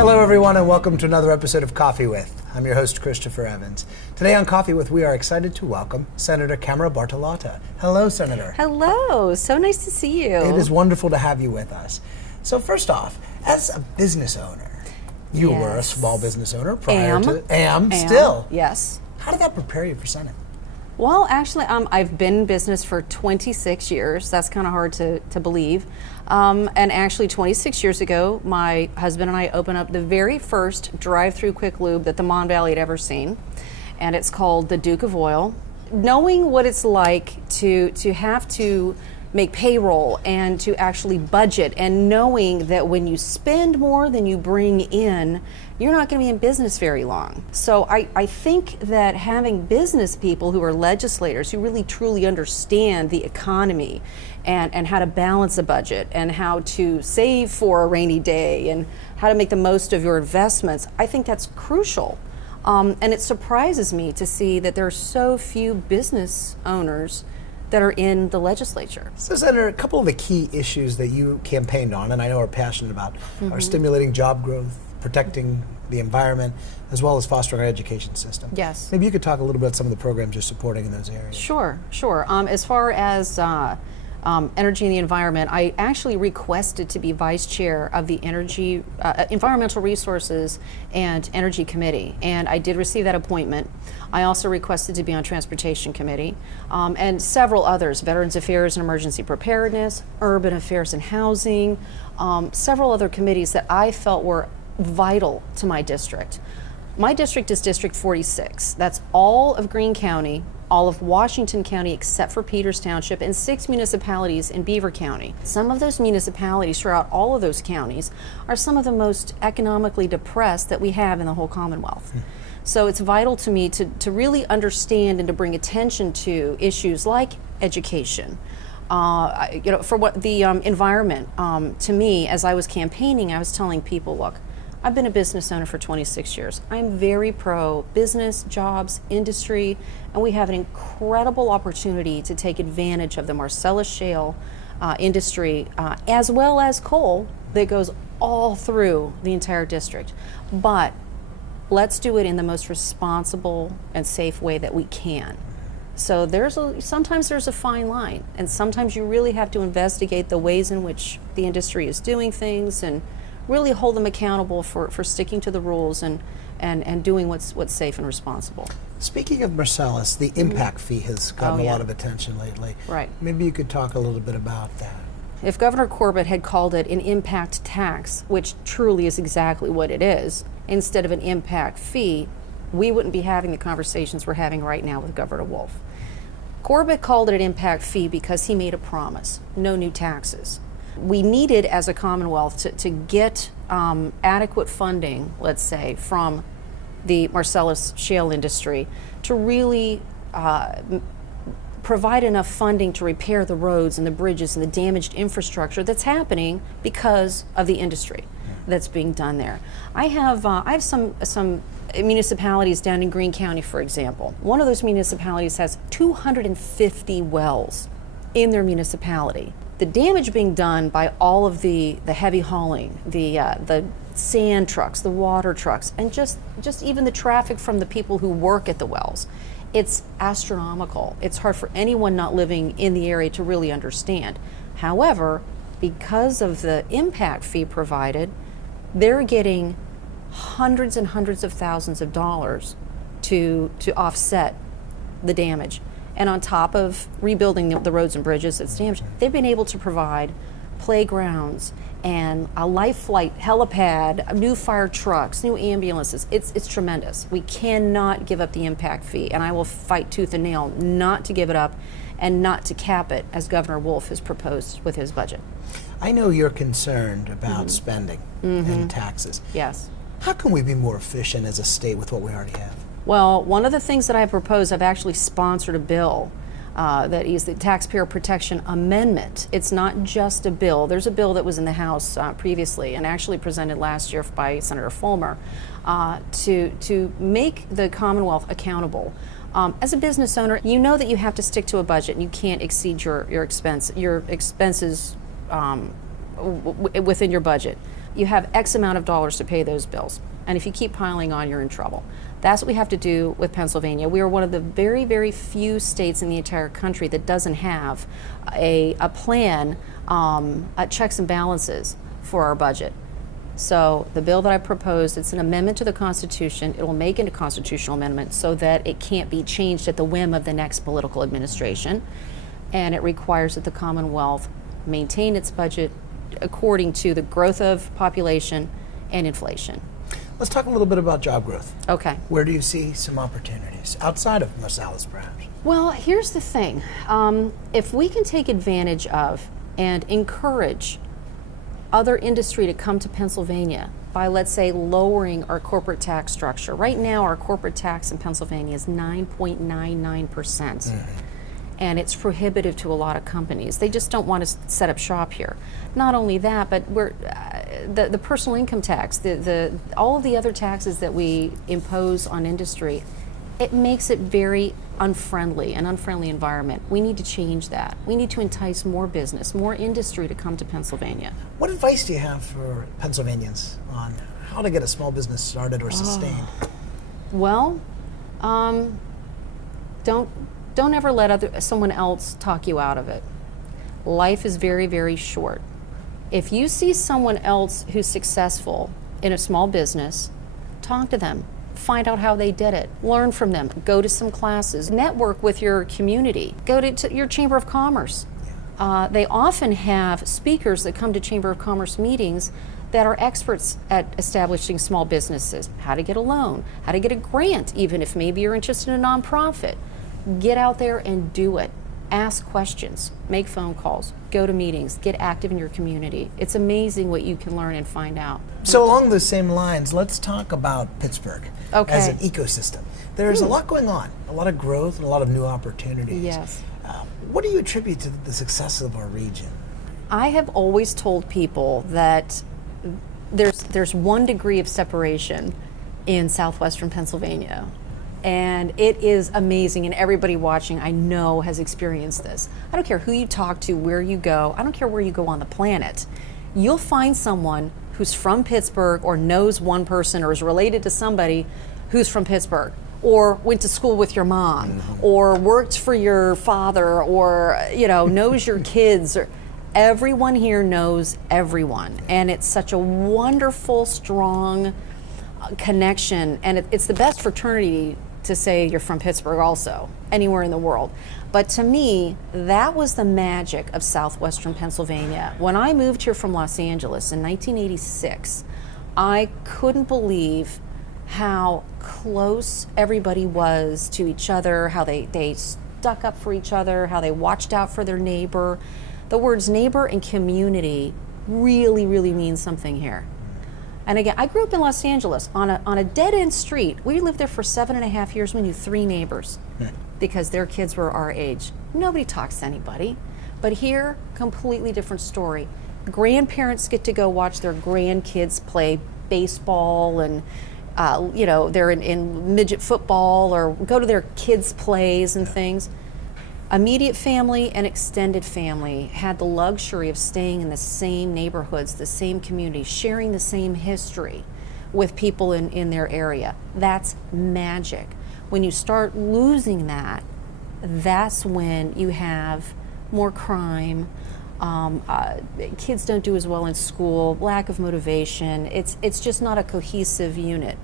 Hello everyone and welcome to another episode of Coffee With. I'm your host Christopher Evans. Today on Coffee With we are excited to welcome Senator Camera Bartolotta. Hello Senator. Hello, so nice to see you. It is wonderful to have you with us. So first off, as a business owner, you were a small business owner prior to... Am still. Yes. How did that prepare you for Senate? Well, actually, I've been in business for 26 years. That's kind of hard to believe. And actually, 26 years ago, my husband and I opened up the very first drive-through quick lube that the Mon Valley had ever seen. And it's called the Duke of Oil. Knowing what it's like to have to make payroll and to actually budget, and knowing that when you spend more than you bring in, you're not going to be in business very long. So I think that having business people who are legislators who really truly understand the economy and how to balance a budget and how to save for a rainy day and how to make the most of your investments, I think that's crucial. And it surprises me to see that there are so few business owners that are in the legislature. So Senator, a couple of the key issues that you campaigned on and I know are passionate about are stimulating job growth, protecting the environment, as well as fostering our education system. Yes. Maybe you could talk a little bit about some of the programs you're supporting in those areas. Sure. As far as energy and the environment, I actually requested to be vice chair of the Energy, Environmental Resources and Energy Committee, and I did receive that appointment. I also requested to be on Transportation Committee, and several others, Veterans Affairs and Emergency Preparedness, Urban Affairs and Housing, several other committees that I felt were vital to my district. My district is District 46. That's all of Greene County, all of Washington County except for Peters Township, and 6 municipalities in Beaver County. Some of those municipalities throughout all of those counties are some of the most economically depressed that we have in the whole Commonwealth. So it's vital to me to really understand and to bring attention to issues like education. For what the environment, to me, as I was campaigning, I was telling people, look, I've been a business owner for 26 years. I'm very pro business, jobs, industry, and we have an incredible opportunity to take advantage of the Marcellus Shale industry, as well as coal that goes all through the entire district. But let's do it in the most responsible and safe way that we can. So sometimes there's a fine line, and sometimes you really have to investigate the ways in which the industry is doing things and really hold them accountable for sticking to the rules and doing what's safe and responsible. Speaking of Marcellus, the impact fee has gotten a lot of attention lately. Right. Maybe you could talk a little bit about that. If Governor Corbett had called it an impact tax, which truly is exactly what it is, instead of an impact fee, we wouldn't be having the conversations we're having right now with Governor Wolf. Corbett called it an impact fee because he made a promise: no new taxes. We needed, as a Commonwealth, to get adequate funding, let's say, from the Marcellus shale industry to really provide enough funding to repair the roads and the bridges and the damaged infrastructure that's happening because of the industry that's being done there. I have some municipalities down in Greene County, for example. One of those municipalities has 250 wells in their municipality. The damage being done by all of the heavy hauling, the sand trucks, the water trucks, and just even the traffic from the people who work at the wells, it's astronomical. It's hard for anyone not living in the area to really understand. However, because of the impact fee provided, they're getting hundreds and hundreds of thousands of dollars to offset the damage. And on top of rebuilding the roads and bridges that's damaged, they've been able to provide playgrounds and a life flight helipad, new fire trucks, new ambulances. It's tremendous. We cannot give up the impact fee, and I will fight tooth and nail not to give it up and not to cap it as Governor Wolf has proposed with his budget. I know you're concerned about spending and taxes. Yes. How can we be more efficient as a state with what we already have? Well, one of the things that I proposed, I've actually sponsored a bill that is the Taxpayer Protection Amendment. It's not just a bill. There's a bill that was in the House previously and actually presented last year by Senator Fulmer to make the Commonwealth accountable. As a business owner, you know that you have to stick to a budget and you can't exceed your expenses within your budget. you have X amount of dollars to pay those bills. And if you keep piling on, you're in trouble. That's what we have to do with Pennsylvania. We are one of the very, very few states in the entire country that doesn't have a plan, checks and balances for our budget. So the bill that I proposed, it's an amendment to the Constitution. It will make it a constitutional amendment so that it can't be changed at the whim of the next political administration. And it requires that the Commonwealth maintain its budget according to the growth of population and inflation. Let's talk a little bit about job growth. Okay. Where do you see some opportunities outside of Marsalis, perhaps? Well, here's the thing. If we can take advantage of and encourage other industry to come to Pennsylvania by, let's say, lowering our corporate tax structure. Right now, our corporate tax in Pennsylvania is 9.99%. And it's prohibitive to a lot of companies. They just don't want to set up shop here. Not only that, but the personal income tax, all of the other taxes that we impose on industry, it makes it very unfriendly, an unfriendly environment. We need to change that. We need to entice more business, more industry to come to Pennsylvania. What advice do you have for Pennsylvanians on how to get a small business started or sustained? Well, don't ever let someone else talk you out of it. Life is very, very short. If you see someone else who's successful in a small business, talk to them. Find out how they did it. Learn from them. Go to some classes. Network with your community. Go to your Chamber of Commerce. They often have speakers that come to Chamber of Commerce meetings that are experts at establishing small businesses. How to get a loan, how to get a grant, even if maybe you're interested in a nonprofit. Get out there and do it. Ask questions, make phone calls, go to meetings, get active in your community. It's amazing what you can learn and find out. So along those same lines, let's talk about Pittsburgh as an Okay. ecosystem. There's a lot going on, a lot of growth and a lot of new opportunities. Yes. What do you attribute to the success of our region? I have always told people that there's 1 degree of separation in southwestern Pennsylvania. And it is amazing, and everybody watching, I know, has experienced this. I don't care who you talk to, where you go, I don't care where you go on the planet. You'll find someone who's from Pittsburgh or knows one person or is related to somebody who's from Pittsburgh or went to school with your mom or worked for your father or, knows your kids. Everyone here knows everyone, and it's such a wonderful, strong connection, and it's the best fraternity to say you're from Pittsburgh also, anywhere in the world. But to me, that was the magic of southwestern Pennsylvania. When I moved here from Los Angeles in 1986, I couldn't believe how close everybody was to each other, how they stuck up for each other, how they watched out for their neighbor. The words neighbor and community really, really mean something here. And again, I grew up in Los Angeles on a dead-end street. We lived there for 7.5 years. We knew 3 neighbors because their kids were our age. Nobody talks to anybody. But here, completely different story. Grandparents get to go watch their grandkids play baseball and, they're in midget football or go to their kids' plays and things. Immediate family and extended family had the luxury of staying in the same neighborhoods, the same communities, sharing the same history with people in their area. That's magic. When you start losing that, that's when you have more crime. Kids don't do as well in school, lack of motivation. It's just not a cohesive unit.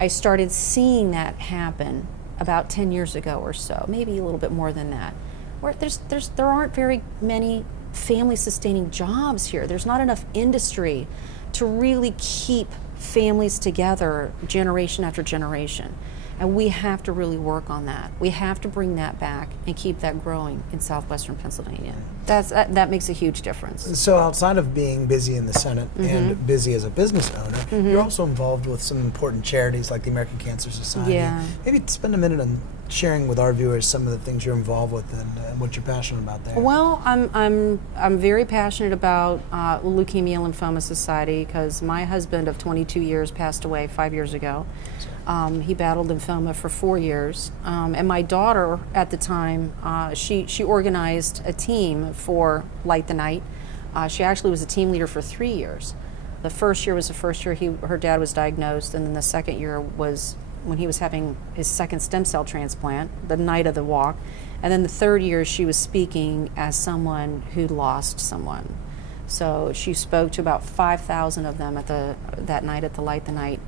I started seeing that happen about 10 years ago or so, maybe a little bit more than that. Where there aren't very many family-sustaining jobs here. There's not enough industry to really keep families together generation after generation. And we have to really work on that. We have to bring that back and keep that growing in southwestern Pennsylvania. That makes a huge difference. So outside of being busy in the Senate and busy as a business owner, you're also involved with some important charities like the American Cancer Society. Yeah. Maybe spend a minute on sharing with our viewers some of the things you're involved with and what you're passionate about there. Well, I'm very passionate about Leukemia Lymphoma Society because my husband of 22 years passed away 5 years ago. He battled lymphoma for 4 years, and my daughter at the time, she organized a team for Light the Night. She actually was a team leader for 3 years. The first year was the first year her dad was diagnosed, and then the second year was when he was having his second stem cell transplant, the night of the walk. And then the third year, she was speaking as someone who lost someone. So she spoke to about 5,000 of them that night at the Light the Night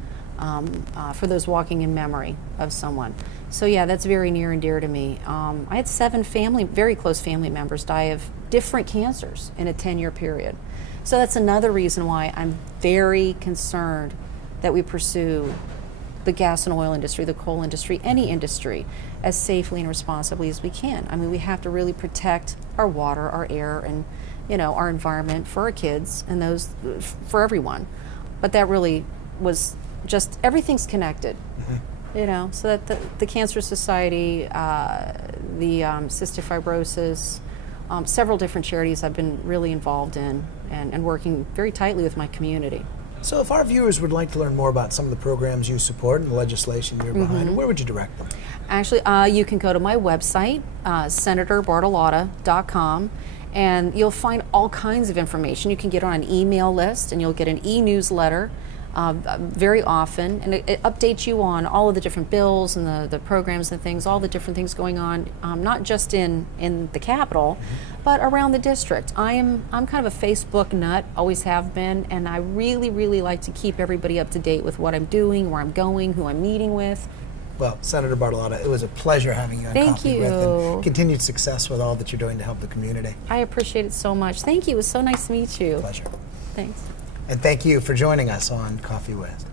for those walking in memory of someone. So yeah, that's very near and dear to me. I had 7 very close family members die of different cancers in a 10-year period. So that's another reason why I'm very concerned that we pursue the gas and oil industry, the coal industry, any industry, as safely and responsibly as we can. I mean, we have to really protect our water, our air, and our environment for our kids and those for everyone. But that really was just everything's connected. So that the Cancer Society, the cystic fibrosis, several different charities I've been really involved in and working very tightly with my community. So if our viewers would like to learn more about some of the programs you support and the legislation you're behind, where would you direct them? Actually, you can go to my website, senatorbartolotta.com, and you'll find all kinds of information. You can get on an email list, and you'll get an e-newsletter very often, and it updates you on all of the different bills and the programs and things, all the different things going on, not just in the Capitol, but around the district. I'm kind of a Facebook nut, always have been, and I really, really like to keep everybody up to date with what I'm doing, where I'm going, who I'm meeting with. Well, Senator Bartolotta, it was a pleasure having you on Coffee With, and continued success with all that you're doing to help the community. I appreciate it so much. Thank you. It was so nice to meet you. Pleasure. Thanks. And thank you for joining us on Coffee With.